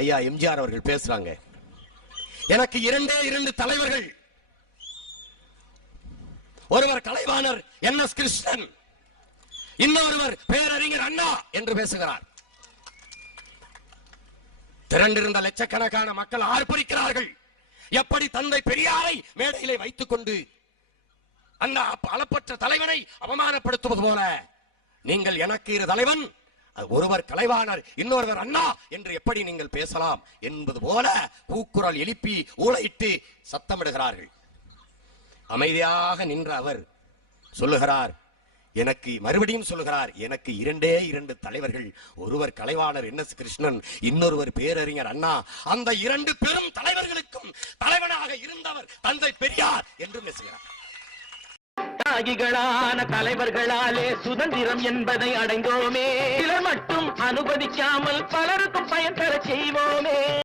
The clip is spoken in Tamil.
ஐயா எம்ஜிஆர் அவர்கள் பேசுறாங்க. எனக்கு இரண்டே இரண்டு தலைவர்கள். ஒருவர் கலைவாணர் என் எஸ் கிருஷ்ணன். இன்னொருவர் பேரறிஞர் அண்ணா என்று பேசுகிறார். திரண்டிருந்த லட்சக்கணக்கான மக்கள் ஆர்ப்பரிக்கிறார்கள். எப்படி தந்தை பெரியாரை மேடையிலே வைத்துக் கொண்டு அந்த அளப்பற்ற தலைவனை அவமானப்படுத்துவது போல? நீங்கள் எனக்கு இரு தலைவன் ஒருவர் கலைவாணர் இன்னொருவர் அண்ணா என்று எப்படி நீங்கள் பேசலாம் என்பது போல கூக்குரல் எழுப்பி ஊழையிட்டு சத்தமிடுகிறார்கள். அமைதியாக நின்ற அவர் சொல்லுகிறார் எனக்கு மறுபடியும் சொல்லுகிறார் எனக்கு இரண்டே இரண்டு தலைவர்கள் ஒருவர் கலைவாணர் என் எஸ் கிருஷ்ணன் இன்னொருவர் பேரறிஞர் அண்ணா அந்த இரண்டு பெரும் தலைவர்களுக்கும் தலைவனாக இருந்தவர் தந்தை பெரியார் என்று பேசுகிறார். தியாகிகளான தலைவர்களாலே சுதந்திரம் என்பதை அடைந்தோமே. சிலர் மட்டும் அனுமதிக்காமல் பலருக்கும் பயன்